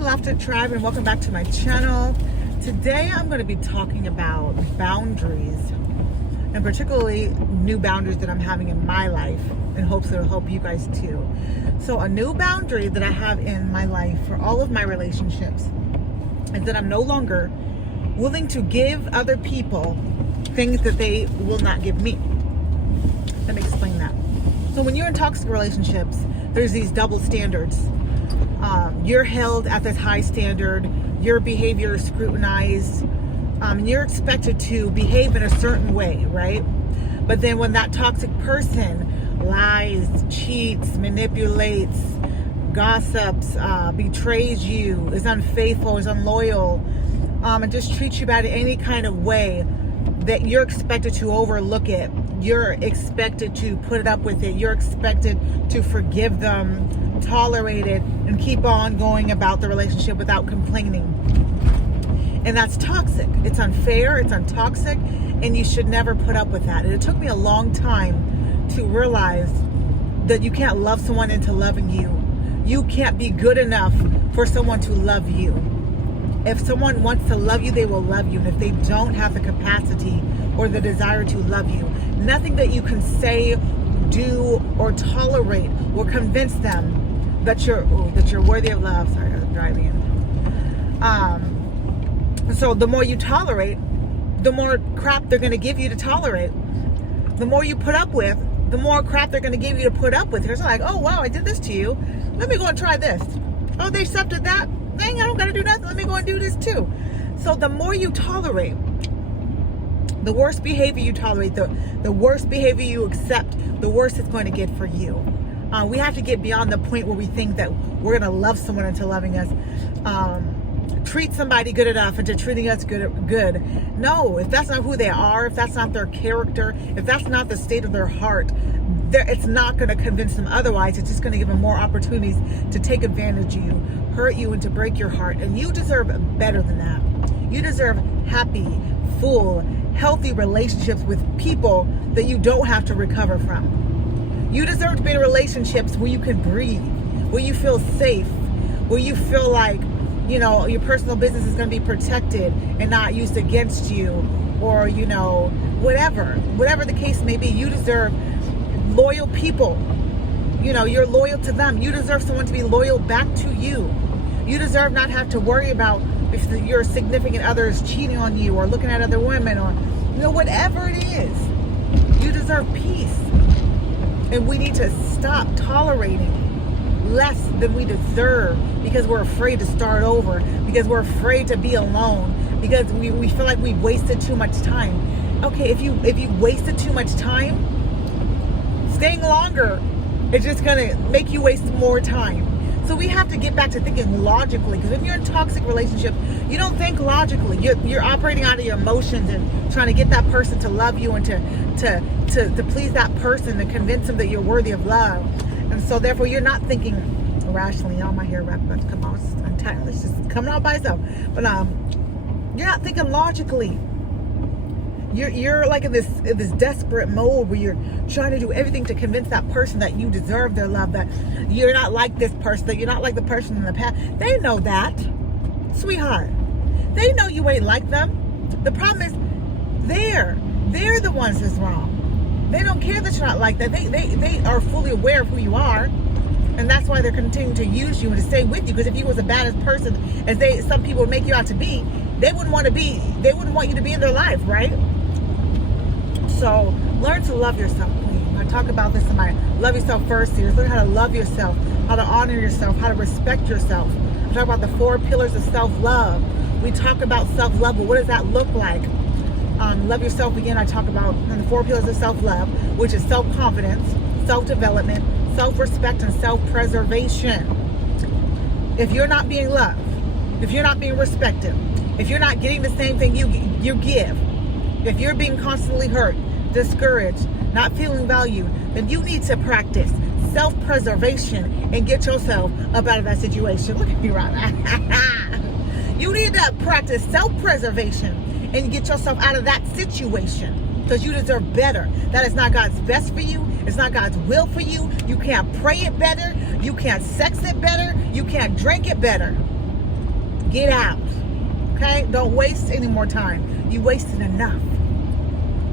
Laughter Tribe, and welcome back to my channel. Today I'm going to be talking about boundaries, and particularly new boundaries that I'm having in my life in hopes that it'll help you guys too. So a new boundary that I have in my life for all of my relationships is that I'm no longer willing to give other people things that they will not give me. Let me explain that. So when you're in toxic relationships, there's these double standards. You're held at this high standard, your behavior is scrutinized, and you're expected to behave in a certain way, right? But then when that toxic person lies, cheats, manipulates, gossips, betrays you, is unfaithful, is unloyal, and just treats you bad in any kind of way, that you're expected to overlook it. You're expected to put it up with it. You're expected to forgive them, tolerate it, and keep on going about the relationship without complaining. And that's toxic. It's unfair, it's untoxic, and you should never put up with that. And it took me a long time to realize that you can't love someone into loving you. You can't be good enough for someone to love you. If someone wants to love you, they will love you. And if they don't have the capacity or the desire to love you, nothing that you can say, do, or tolerate will convince them that you're worthy of love. Sorry, I was driving. So the more you tolerate, the more crap they're going to give you to tolerate. The more you put up with, the more crap they're going to give you to put up with. It's like, oh wow, I did this to you. Let me go and try this. Oh, they accepted that. Dang, I don't got to do nothing. Let me go and do this too. So the more you tolerate, the worse behavior you tolerate, the worse behavior you accept, the worse it's going to get for you. We have to get beyond the point where we think that we're going to love someone into loving us. Treat somebody good enough into treating us good. No, if that's not who they are, if that's not their character, if that's not the state of their heart, it's not going to convince them otherwise. It's just going to give them more opportunities to take advantage of you, hurt you, and to break your heart. And you deserve better than that. You deserve happy, full, healthy relationships with people that you don't have to recover from. You deserve to be in relationships where you can breathe, where you feel safe, where you feel like, you know, your personal business is going to be protected and not used against you, or, you know, whatever the case may be. You deserve loyal people. You know, you're loyal to them. You deserve someone to be loyal back to you. You deserve not have to worry about if your significant other is cheating on you or looking at other women, or, you know, whatever it is. You deserve peace. And we need to stop tolerating less than we deserve because we're afraid to start over, because we're afraid to be alone, because we feel like we've wasted too much time. Okay, if you wasted too much time, staying longer is just gonna make you waste more time. So we have to get back to thinking logically, because when you're in toxic relationships, you don't think logically. You're operating out of your emotions and trying to get that person to love you and to please that person, to convince them that you're worthy of love. And so therefore you're not thinking rationally. All my hair wrapped about to come out. It's untied. It's just coming out by itself. But you're not thinking logically. You're like in this desperate mode where you're trying to do everything to convince that person that you deserve their love, that you're not like this person, that you're not like the person in the past. They know that, sweetheart. They know you ain't like them. The problem is they're the ones that's wrong. They don't care that you're not like that. They are fully aware of who you are, and that's why they're continuing to use you and to stay with you. Because if you was the baddest person, as some people would make you out to be, they wouldn't want you to be in their life, right? So learn to love yourself, queen. I talk about this in my Love Yourself First series. Learn how to love yourself, how to honor yourself, how to respect yourself. I talk about the 4 pillars of self-love. We talk about self-love, but what does that look like? Love yourself again. I talk about the 4 pillars of self-love, which is self-confidence, self-development, self-respect, and self-preservation. If you're not being loved, if you're not being respected, if you're not getting the same thing you give, if you're being constantly hurt, discouraged, not feeling valued, then you need to practice self-preservation and get yourself up out of that situation. Look at me right now. You need to practice self-preservation and get yourself out of that situation, because you deserve better. That is not God's best for you. It's not God's will for you. You can't pray it better. You can't sex it better. You can't drink it better. Get out. Okay? Don't waste any more time. You wasted enough.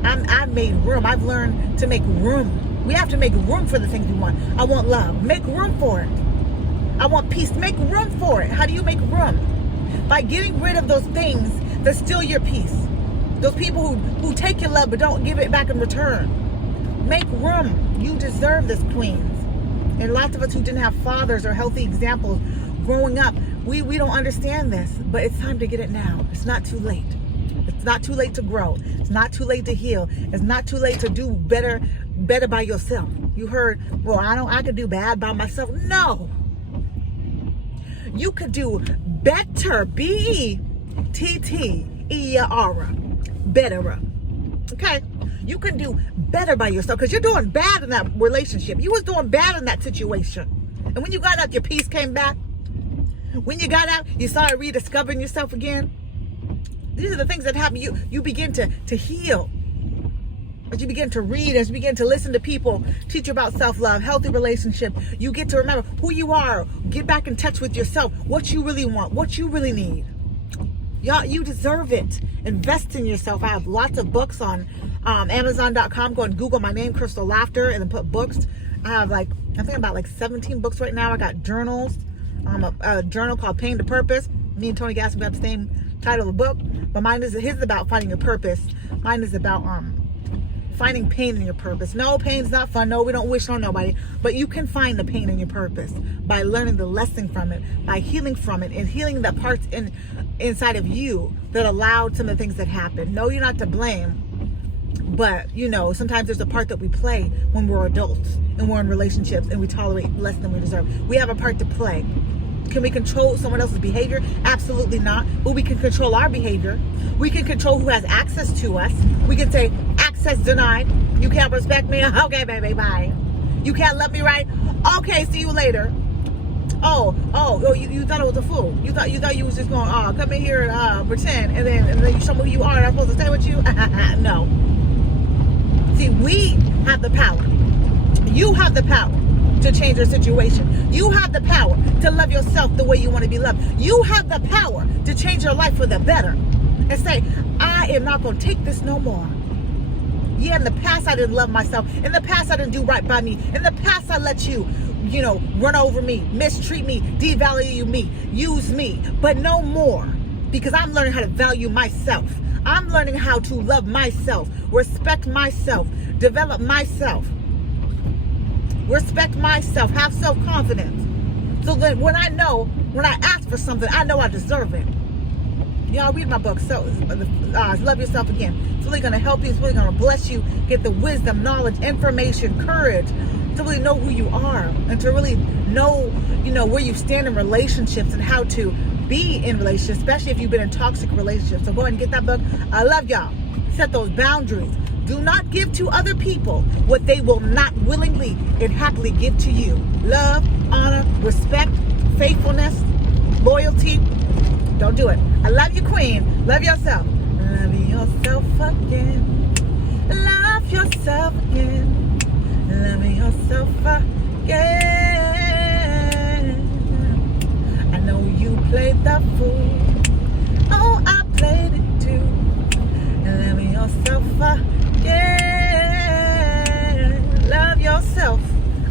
I've made room. I've learned to make room. We have to make room for the things we want. I want love. Make room for it. I want peace. Make room for it. How do you make room? By getting rid of those things that steal your peace. Those people who take your love but don't give it back in return. Make room. You deserve this, queens. And lots of us who didn't have fathers or healthy examples growing up, we don't understand this. But it's time to get it now. It's not too late. It's not too late to grow. It's not too late to heal. It's not too late to do better by yourself. You heard, well, I could do bad by myself. No. You could do better. B-E-T-T-E-R. Better. Okay? You can do better by yourself because you're doing bad in that relationship. You was doing bad in that situation. And when you got out, your peace came back. When you got out, you started rediscovering yourself again. These are the things that happen. You begin to heal. As you begin to read, as you begin to listen to people teach you about self-love, healthy relationship, you get to remember who you are. Get back in touch with yourself, what you really want, what you really need. Y'all, you deserve it. Invest in yourself. I have lots of books on Amazon.com. Go and Google my name, Crystal Laughter, and then put books. I have I think about 17 books right now. I got journals. A journal called Pain to Purpose. Me and Tony Gaston got the same title of the book, but his is about finding your purpose. Mine is about finding pain in your purpose. No, pain's not fun. No, we don't wish on nobody, but you can find the pain in your purpose by learning the lesson from it, by healing from it, and healing the parts inside of you that allowed some of the things that happened. No, you're not to blame, but sometimes there's a part that we play when we're adults and we're in relationships and we tolerate less than we deserve. We have a part to play. Can we control someone else's behavior? Absolutely not. But we can control our behavior. We can control who has access to us. We can say, access denied. You can't respect me? Okay, baby, bye. You can't love me right? Okay, see you later. Oh, you thought I was a fool. You thought you was just going, come in here and pretend, and then you show me who you are and I'm supposed to stay with you? No. See, we have the power. You have the power to change your situation. You have the power to love yourself the way you want to be loved. You have the power to change your life for the better and say, I am not going to take this no more. Yeah, in the past I didn't love myself. In the past I didn't do right by me. In the past I let you, run over me, mistreat me, devalue me, use me. But no more, because I'm learning how to value myself. I'm learning how to love myself, respect myself, develop myself. Respect myself, have self-confidence. So that when I ask for something, I know I deserve it. Y'all read my book, Love Yourself Again. It's really going to help you. It's really going to bless you. Get the wisdom, knowledge, information, courage to really know who you are and to really know, where you stand in relationships and how to be in relationships, especially if you've been in toxic relationships. So go ahead and get that book. I love y'all. Set those boundaries. Do not give to other people what they will not willingly and happily give to you. Love, honor, respect, faithfulness, loyalty. Don't do it. I love you, queen. Love yourself. Love yourself again. Love yourself again. Love yourself again. I know you played the fool. Oh, I played it too. Love yourself again. Love yourself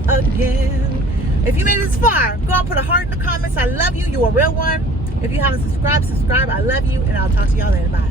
again. If you made it this far, go and put a heart in the comments. I love you. You're a real one. If you haven't subscribed, subscribe. I love you, and I'll talk to y'all later. Bye.